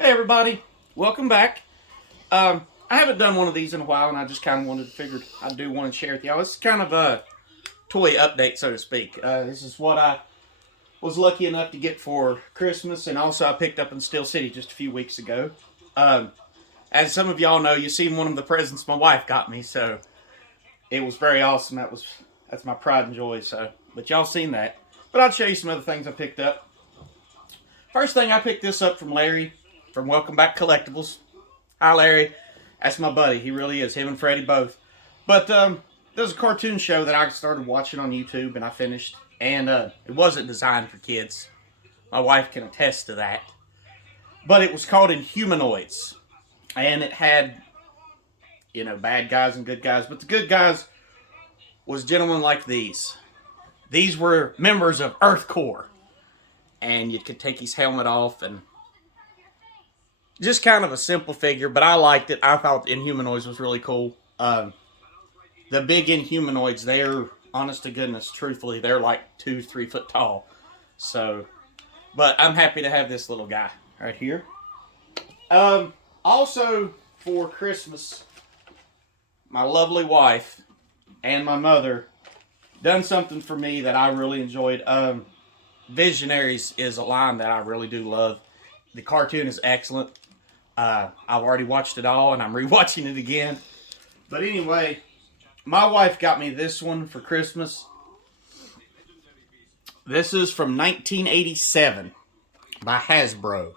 Hey everybody, welcome back. I haven't done one of these in a while, and I just kind of figured I do want to share with y'all. It's kind of a toy update, so to speak. This is what I was lucky enough to get for Christmas, and also I picked up in Steel City just a few weeks ago. Um, as some of y'all know, you seen one of the presents my wife got me, so it was very awesome. That's my pride and joy. So, but y'all seen that. But I'll show you some other things I picked up. First thing, I picked this up from Larry from Welcome Back Collectibles. Hi, Larry. That's my buddy. He really is. Him and Freddie both. But there's a cartoon show that I started watching on YouTube, and I finished. And it wasn't designed for kids. My wife can attest to that. But it was called Humanoids. And it had, bad guys and good guys. But the good guys was gentlemen like these. These were members of Earth Corps. And you could take his helmet off, and just kind of a simple figure, but I liked it. I thought Inhumanoids was really cool. The big Inhumanoids, they're, honest to goodness, truthfully, they're like 2-3 foot tall. So, but I'm happy to have this little guy right here. Also, for Christmas, my lovely wife and my mother done something for me that I really enjoyed. Visionaries is a line that I really do love. The cartoon is excellent. I've already watched it all, and I'm rewatching it again. But anyway, my wife got me this one for Christmas. This is from 1987 by Hasbro.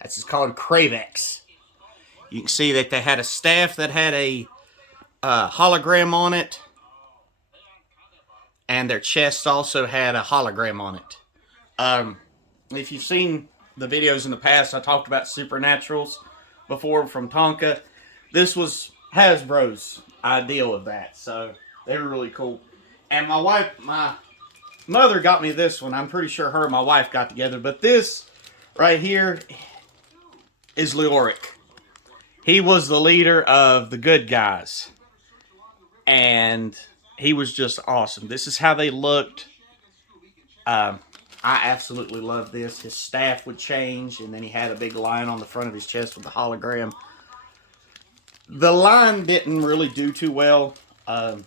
That's called Crax. You can see that they had a staff that had a hologram on it, and their chest also had a hologram on it. If you've seen the videos in the past, I talked about Supernaturals before from Tonka. This was Hasbro's ideal of that, so they were really cool. And my mother got me this one. I'm pretty sure her and my wife got together, but this right here is Leoric. He was the leader of the good guys, and he was just awesome. This is how they looked. I absolutely love this. His staff would change, and then he had a big line on the front of his chest with the hologram. The line didn't really do too well. From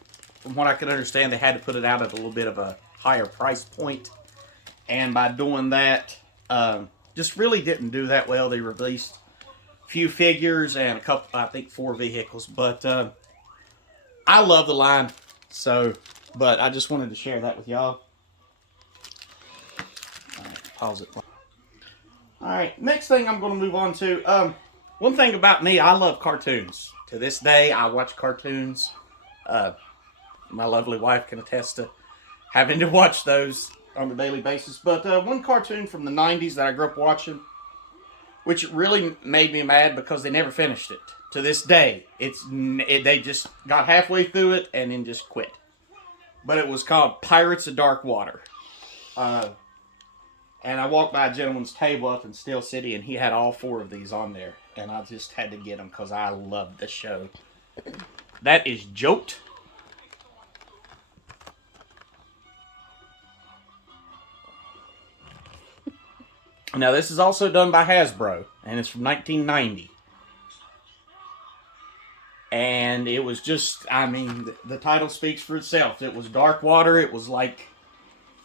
what I could understand, they had to put it out at a little bit of a higher price point. And by doing that, just really didn't do that well. They released a few figures and a couple, I think 4 vehicles. But I love the line. But I just wanted to share that with y'all. Pause it. Alright, next thing I'm going to move on to. One thing about me, I love cartoons. To this day, I watch cartoons. My lovely wife can attest to having to watch those on a daily basis. But one cartoon from the 90s that I grew up watching, which really made me mad because they never finished it. To this day, they just got halfway through it and then just quit. But it was called Pirates of Dark Water. And I walked by a gentleman's table up in Steel City, and he had all 4 of these on there. And I just had to get them because I loved the show. That is Joked. Now, this is also done by Hasbro, and it's from 1990. And it was just, the title speaks for itself. It was dark water. It was like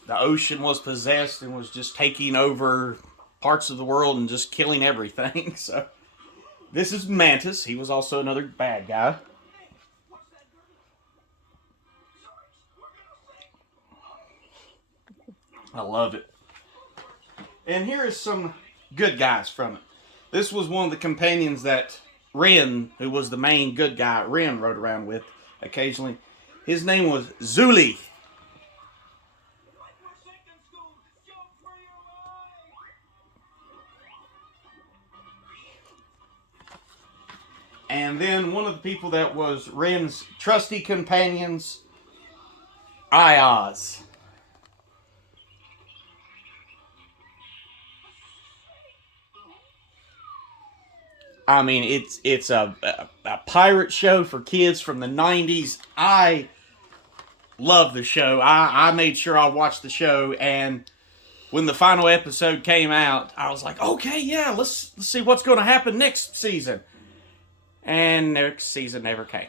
the ocean was possessed and was just taking over parts of the world and just killing everything. So, this is Mantis. He was also another bad guy. I love it. And here is some good guys from it. This was one of the companions that Ren, who was the main good guy, Ren rode around with occasionally. His name was Zuli. And then one of the people that was Ren's trusty companions, Ayaz. It's a pirate show for kids from the 90s. I love the show. I made sure I watched the show, and when the final episode came out, I was like, okay, yeah, let's see what's going to happen next season. And next season never came.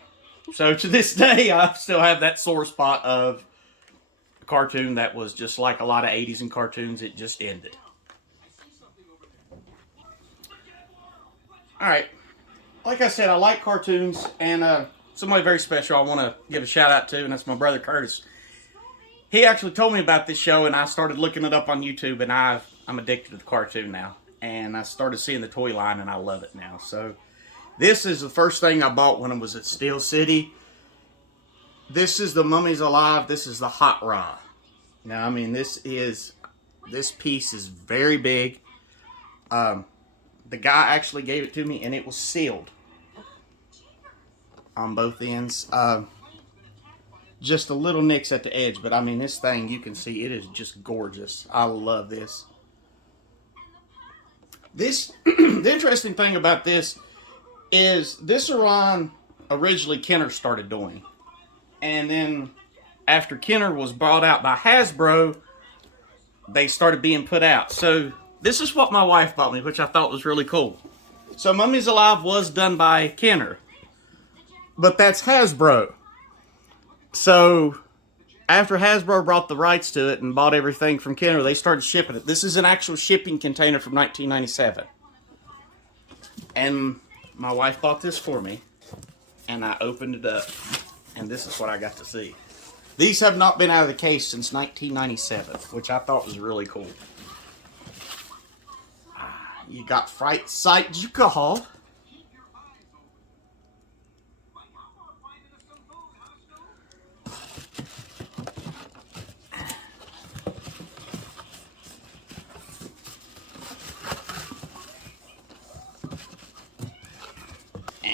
So to this day, I still have that sore spot of a cartoon that was just like a lot of 80s and cartoons. It just ended. Alright. Like I said, I like cartoons, and somebody very special I want to give a shout out to, and that's my brother Curtis. He actually told me about this show, and I started looking it up on YouTube, and I'm addicted to the cartoon now. And I started seeing the toy line, and I love it now. So this is the first thing I bought when I was at Steel City. This is the Mummies Alive. This is the Hot Rod. Now, I mean, this piece is very big. The guy actually gave it to me, and it was sealed on both ends. Just a little nicks at the edge, but I mean, this thing, you can see, it is just gorgeous. I love this. The interesting thing about this is this Iran originally Kenner started doing. And then after Kenner was bought out by Hasbro, they started being put out. So this is what my wife bought me, which I thought was really cool. So Mummies Alive was done by Kenner, but that's Hasbro. So after Hasbro brought the rights to it and bought everything from Kenner, they started shipping it. This is an actual shipping container from 1997. And my wife bought this for me, and I opened it up, and this is what I got to see. These have not been out of the case since 1997, which I thought was really cool. You got Fright Sight Jukahal.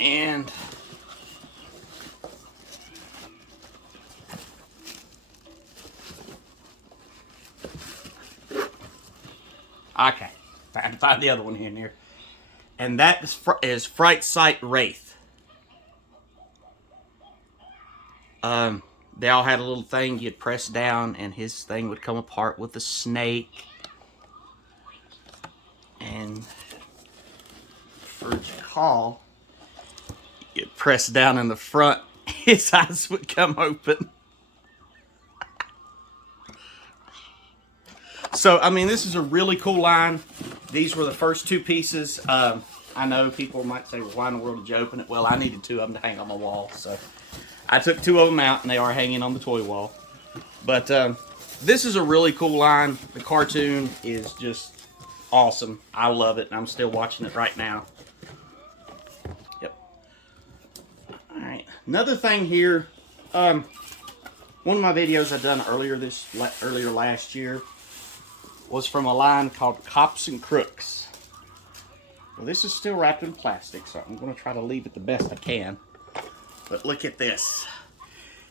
And okay, find the other one here and here. And that is Fright Sight Wraith. They all had a little thing you'd press down, and his thing would come apart with the snake. And for Jahal, you'd press down in the front, his eyes would come open. So, I mean, this is a really cool line. These were the first two pieces. I know people might say, well, why in the world did you open it? Well, I needed two of them to hang on my wall. So, I took two of them out, and they are hanging on the toy wall. But, this is a really cool line. The cartoon is just awesome. I love it, and I'm still watching it right now. Yep. Alright. Another thing here. One of my videos I done earlier last year was from a line called Cops and Crooks. Well, this is still wrapped in plastic, so I'm going to try to leave it the best I can. But look at this.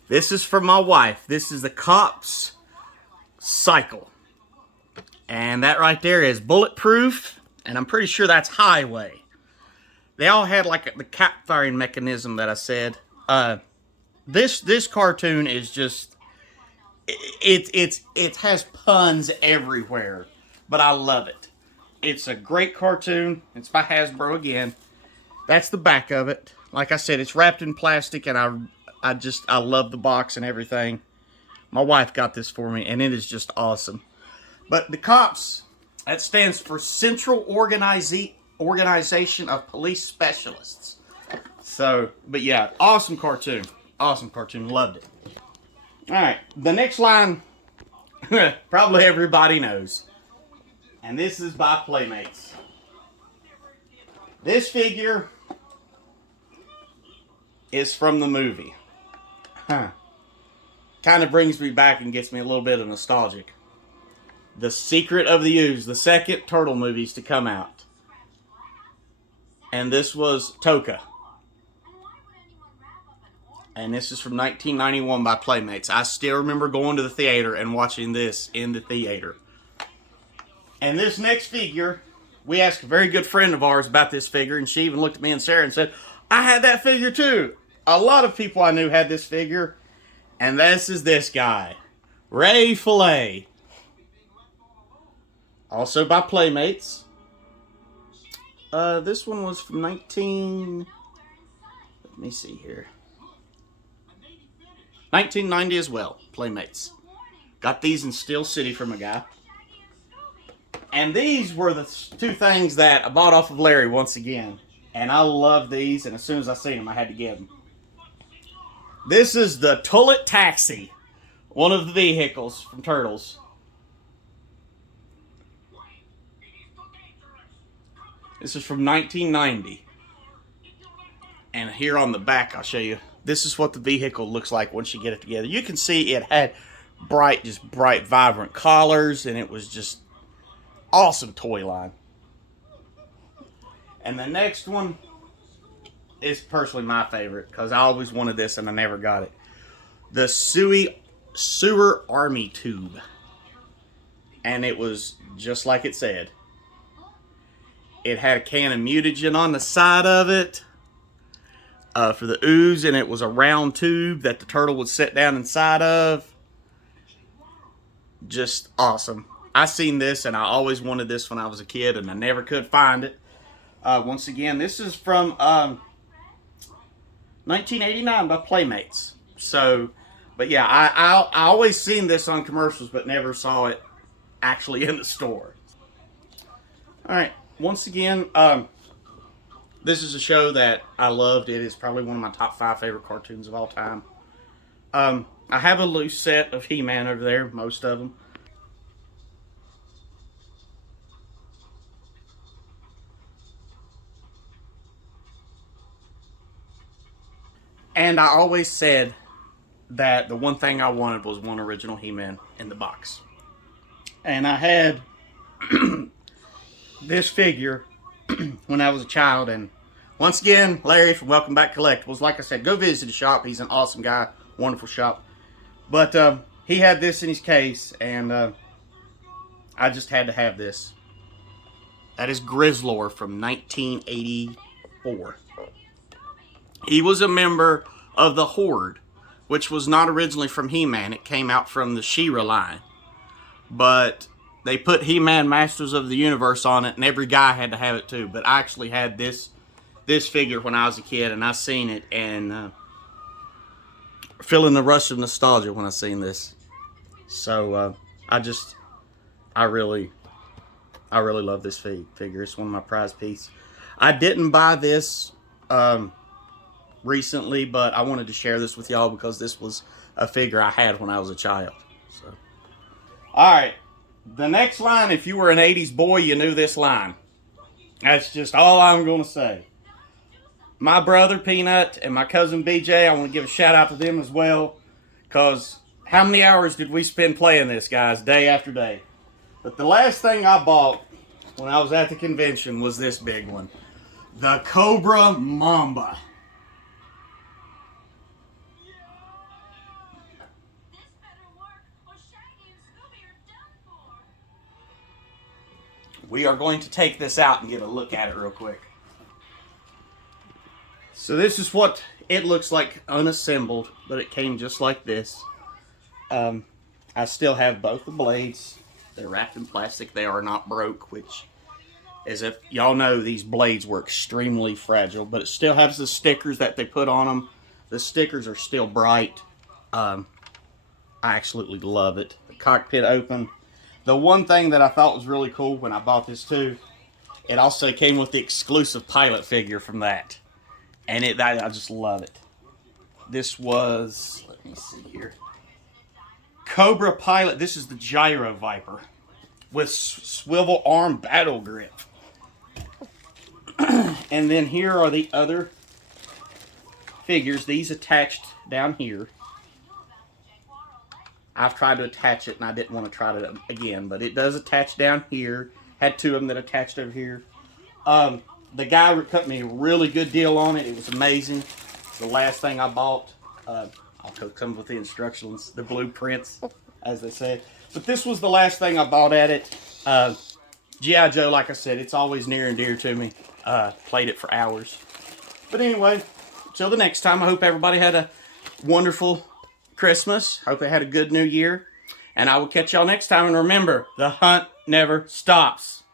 This is for my wife. This is the Cops Cycle. And that right there is Bulletproof, and I'm pretty sure that's Highway. They all had like the cap firing mechanism that I said. This cartoon is just... It has puns everywhere, but I love it. It's a great cartoon. It's by Hasbro again. That's the back of it. Like I said, it's wrapped in plastic, and I love the box and everything. My wife got this for me, and it is just awesome. But the Cops, that stands for Central Organization of Police Specialists. So, but yeah, awesome cartoon. Awesome cartoon. Loved it. Alright, the next line, probably everybody knows. And this is by Playmates. This figure is from the movie. Kind of brings me back and gets me a little bit of nostalgic. The Secret of the Ooze, the second Turtle movies to come out. And this was Toka. And this is from 1991 by Playmates. I still remember going to the theater and watching this in the theater. And this next figure, we asked a very good friend of ours about this figure, and she even looked at me and Sarah and said, I had that figure too. A lot of people I knew had this figure, and this is this guy, Ray Fillet. Also by Playmates. This one was from let me see here. 1990 as well, Playmates. Got these in Steel City from a guy. And these were the two things that I bought off of Larry once again. And I love these, and as soon as I seen them, I had to get them. This is the Tullet Taxi, one of the vehicles from Turtles. This is from 1990. And here on the back, I'll show you. This is what the vehicle looks like once you get it together. You can see it had bright, vibrant colors, and it was just awesome toy line. And the next one is personally my favorite because I always wanted this and I never got it. The Sewer Army Tube. And it was just like it said. It had a can of mutagen on the side of it for the ooze, and it was a round tube that the turtle would sit down inside of. Just awesome. I seen this and I always wanted this when I was a kid and I never could find it. Once again, this is from 1989 by Playmates. So, but yeah, I always seen this on commercials but never saw it actually in the store. Alright, once again, this is a show that I loved. It is probably one of my top 5 favorite cartoons of all time. I have a loose set of HeMan over there, most of them. And I always said that the one thing I wanted was one original HeMan in the box. And I had this figure when I was a child. And once again, Larry from Welcome Back Collectibles. Like I said, go visit the shop. He's an awesome guy. Wonderful shop. But he had this in his case. And I just had to have this. That is Grizzlor from 1984. He was a member of the Horde, which was not originally from HeMan. It came out from the She-Ra line. But they put HeMan Masters of the Universe on it, and every guy had to have it too. But I actually had this figure when I was a kid, and I seen it, and feeling the rush of nostalgia when I seen this. So I really love this figure. It's one of my prized pieces. I didn't buy this recently, but I wanted to share this with y'all because this was a figure I had when I was a child. So, alright, the next line, if you were an 80s boy, you knew this line. That's just all I'm going to say. My brother Peanut and my cousin BJ, I want to give a shout out to them as well, because how many hours did we spend playing this, guys, day after day? But the last thing I bought when I was at the convention was this big one. The Cobra Mamba. We are going to take this out and get a look at it real quick. So this is what it looks like unassembled, but it came just like this. I still have both the blades. They're wrapped in plastic. They are not broke, which, as if y'all know, these blades were extremely fragile, but it still has the stickers that they put on them. The stickers are still bright. I absolutely love it. The cockpit open. The one thing that I thought was really cool when I bought this too, it also came with the exclusive pilot figure from that. And I just love it. This was, let me see here, Cobra Pilot. This is the Gyro Viper with swivel arm battle grip. And then here are the other figures. These attached down here. I've tried to attach it and I didn't want to try it again, but it does attach down here. Had 2 of them that attached over here. The guy cut me a really good deal on it. It was amazing. It's the last thing I bought. Also comes with the instructions, the blueprints, as they said. But this was the last thing I bought at it. G.I. Joe, like I said, it's always near and dear to me. Played it for hours. But anyway, till the next time, I hope everybody had a wonderful Christmas. Hope they had a good New Year. And I will catch y'all next time. And remember, the hunt never stops.